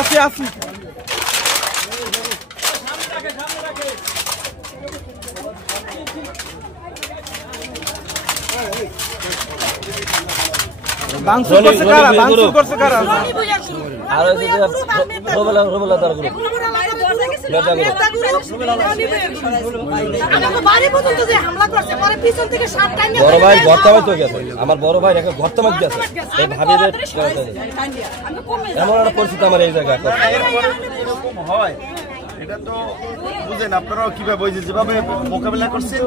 আসি আসি বাংসুর করছে কারা বাংসুর করছে কারা আর ওই যে রোবেলা দার গ্রুপ বড় ভাই ঘরতামাই তো গেছে আমার বড় ভাই একটা ঘরতামাই গেছে এই ভাবিদের এমন একটা পরিস্থিতি আমার এই জায়গায় হয় এটা তো বুঝেন আপনারা কিভাবে ওই যেভাবে মোকাবেলা করছেন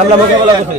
আমরা মোকাবেলা করছি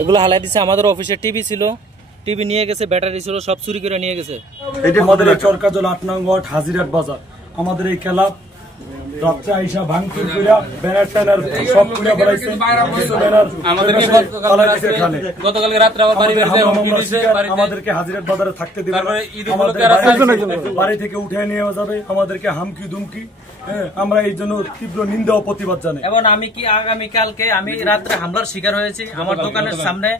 এগুলো হালাই দিছে আমাদের অফিসে টিভি ছিল টিভি নিয়ে গেছে ব্যাটারি ছিল সব চুরি করে নিয়ে গেছে এটা আমাদের চরকাজল ৮ নং ওয়ার্ড হাজিরাট বাজার আমাদের এই ক্লাব রাত্রে আইসা ভাঙচুর কইরা ব্যানার ট্যানার সব পুরা বলাইছে আমাদেরকে গতকাল রাতে আবার বাড়ি আমাদেরকে হাজিরাট বাজারে থাকতে দিবে না ঈদ উপলক্ষে বাড়ি থেকে উঠে নিয়ে যাবে আমাদেরকে হামকি দুমকি আমরা এই জন্য তীব্র নিন্দা ও প্রতিবাদ জানাই এবং আমি কি আগামী কালকে আমি রাতে হামলার শিকার হয়েছি আমার দোকানের সামনে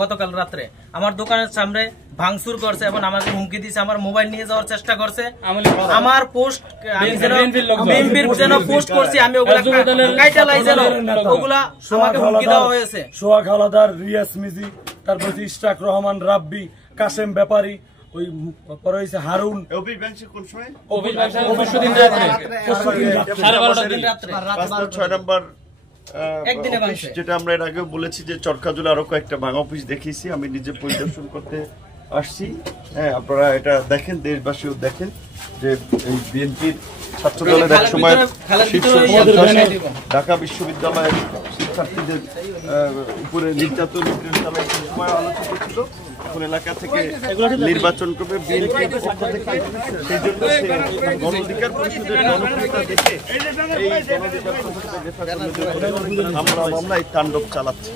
গতকাল রাতে আমার দোকানের সামনে ভাঙচুর করছে এবং আমাকে হুমকি দিয়েছে আমার মোবাইল নিয়ে যাওয়ার চেষ্টা করছে আমার পোস্ট আমি বিএনপির যেন পোস্ট করছি আমি ওগুলা কাইটালাই যেন ওগুলা আমাকে হুমকি দেওয়া হয়েছে সোহাগ হাওলাদার রিয়াজ মিজি তারপর ইশতাক রহমান রাব্বি কাসেম ব্যাপারী ওই পরে হইছে হারুন কোন সময় পরশুদিন রাতে 12:30 দিন রাতে 6 নম্বর যেটা আমরা এর আগেও বলেছি যে চরকাজুলে আরো কয়েকটা ভাঙা অফিস দেখিয়েছি আমি নিজে পরিদর্শন করতে আসছি হ্যাঁ আপনারা এটা দেখেন দেশবাসীও দেখেন যে এই বিএনপির ছাত্র দলের এক সময় ঢাকা বিশ্ববিদ্যালয়ের শিক্ষার্থীদের উপরে নির্যাতন সময় আলোচিত ছিল এখন এলাকা থেকে নির্বাচন করবে বিএনপির পক্ষ থেকে সেই জন্য গণ অধিকার পরিষদের জনপ্রিয়তা দেখে এই গণ অধিকার পরিষদের আমরা এই তাণ্ডব চালাচ্ছি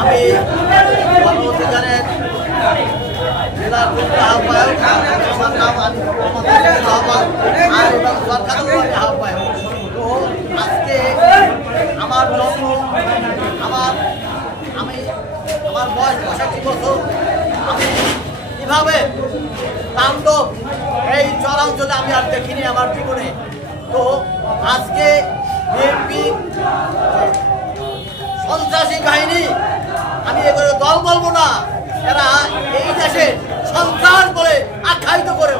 আমি গণ অধিকারের জেলার আহ্বায়ক আমার নাম আর এবং সরকারের আহ্বায়ক তো আজকে আমার জন্ম আমার বয়স 65 বছর আমি কিভাবে তাণ্ডব এই চরাঞ্চলে আমি আর দেখিনি আমার জীবনে তো আজকে বিএনপি সন্ত্রাসী বাহিনী আমি এগুলো দল বলবো না এরা এই দেশে সন্ত্রাস বলে আখ্যায়িত করে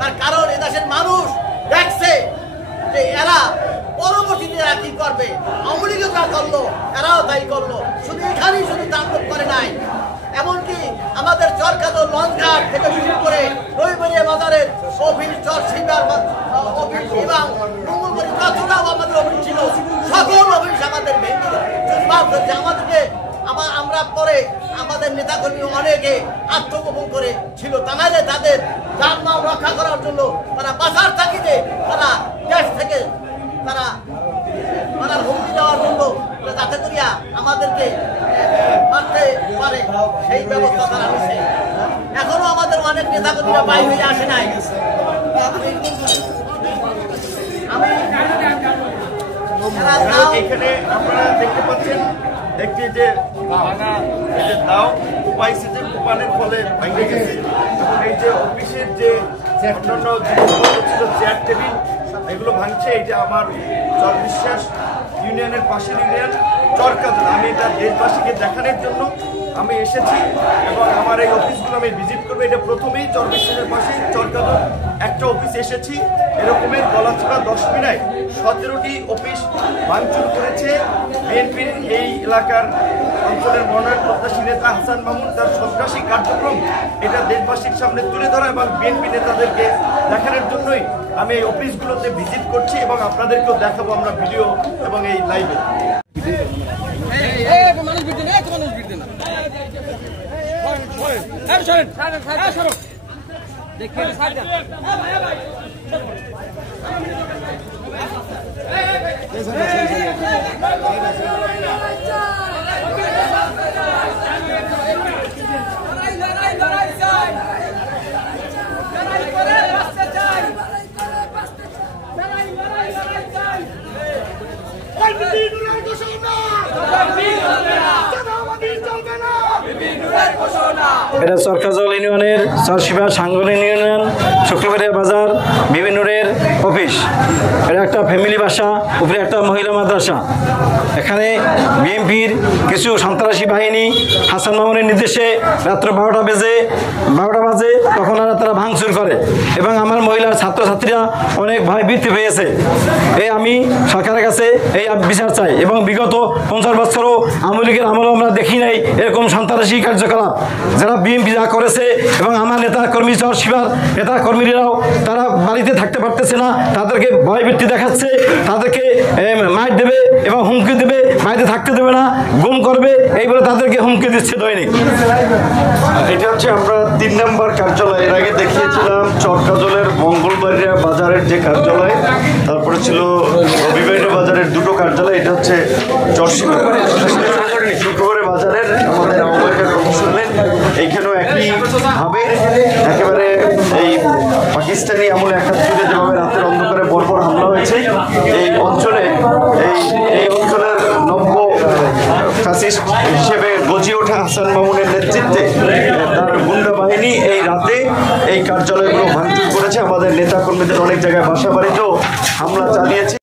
তার কারণ এই দেশের মানুষ দেখছে যে এরা পরবর্তীতে এরা কি করবে আওয়ামী লীগ যা করলো এরাও তাই করলো শুধু এখানেই শুধু তাণ্ডব করে নাই এমনকি আমাদের চরকাজল লঞ্চঘাট থেকে শুরু করে রবিবারিয়া বাজারের অফিস চরসিংহার অফিস এবং মঙ্গলবাড়ি কাছড়াও আমাদের অফিস ছিল সকল অফিস আমাদের ভেঙে আমাদেরকে আমরা পরে আমাদের নেতাকর্মী অনেকে আত্মগোপন করে ছিল তা নাহলে তাদের যানবাহন রক্ষা করার জন্য তারা বাঁচার তাগিদে তারা দেশ থেকে তারা হুমকি দেওয়ার জন্য যাতে করিয়া আমাদেরকে মারতে পারে সেই ব্যবস্থা তারা নিচ্ছে এখনো আমাদের অনেক নেতাকর্মীরা বাইরে হয়ে আসে নাই এখানে আপনারা দেখতে পাচ্ছেন একটি যে দাও পাইছে যে কোপানের ফলে ভেঙে গেছে এই যে অফিসের যে অন্যান্য জিনিসপত্র ছিল, চেয়ার টেবিল, এগুলো ভাঙছে। এই যে আমার চর বিশ্বাস ইউনিয়নের পাশের ইউনিয়ন চরকাজল, আমি এটা দেশবাসীকে দেখানোর জন্য আমি এসেছি এবং আমার এই অফিসগুলো আমি ভিজিট করবো। এটা প্রথমেই চর বিশ্বাসের পাশে চরকাজল একটা অফিস এসেছি। এরকমের গলাচিপা 10 মিনায় 17টি অফিস ভাঙচুর করেছে বিএনপির এই এলাকার অঞ্চলের মনোনয়ন প্রত্যাশী নেতা হাসান মামুন। তার সন্ত্রাসী কার্যক্রম এটা দেশবাসীর সামনে তুলে ধরা এবং বিএনপি নেতাদেরকে দেখানোর জন্যই আমি এই অফিসগুলোতে ভিজিট করছি এবং আপনাদেরকেও দেখাবো আমরা ভিডিও এবং এই লাইভে। এটা চরকাজল ইউনিয়নের চরশিবা সাংগঠনিক ইউনিয়ন শুক্রবারের বাজার বিভিন্নরের অফিস। এটা একটা ফ্যামিলি বাসা, উপরে একটা মহিলা মাদ্রাসা। এখানে বিএনপির কিছু সন্ত্রাসী বাহিনী হাসান মামুনের নির্দেশে রাত্র 12টা বাজে তখন তারা ভাঙচুর করে এবং আমার মহিলার ছাত্রছাত্রীরা অনেক ভয়ভীতি পেয়েছে। আমি সরকারের কাছে এই বিচার চাই এবং বিগত 50 বছরও আওয়ামী লীগের আমলেও আমরা দেখি নাই এরকম সন্ত্রাসী কার্যকলাপ যারা বিএনপি যা করেছে। এবং আমার নেতা কর্মী চরশিবার নেতা কর্মীরাও তারা বাড়িতে থাকতে পারতেছে না, তাদেরকে ভয়ভীতি দেখাচ্ছে, তাদেরকে মার দেবে এবং হুমকি দেবে, বাড়িতে থাকতে দেবে না, গুম করবে, এই বলে তাদেরকে হুমকি দিচ্ছে দৈনিক। এটা হচ্ছে আমরা 3 নম্বর কার্যালয়। এর আগে দেখিয়েছিলাম চরকাজলের মঙ্গলবাড়িয়া বাজারের যে কার্যালয়, তারপরে ছিল রবিবাড়িয়া বাজারের 2টো কার্যালয়। এটা হচ্ছে চরশিবা শুক্রবারে বাজারের আমাদের আওয়ামী লীগের কমিশনের। এইখানেও একইভাবে একেবারে এই পাকিস্তানি আমলে 71-এ যেভাবে রাতের অন্ধকারে বর্বর হামলা হয়েছে এই অঞ্চলে, এই অঞ্চলের নব্য ফ্যাসিস্ট হিসেবে গজিয়ে ওঠা হাসান মামুনের নেতৃত্বে তার গুন্ডা বাহিনী এই রাতে এই কার্যালয়গুলো ভাঙচুর করেছে। আমাদের নেতা কর্মীদের অনেক জায়গায় বাসা বাড়িতেও হামলা চালিয়েছে।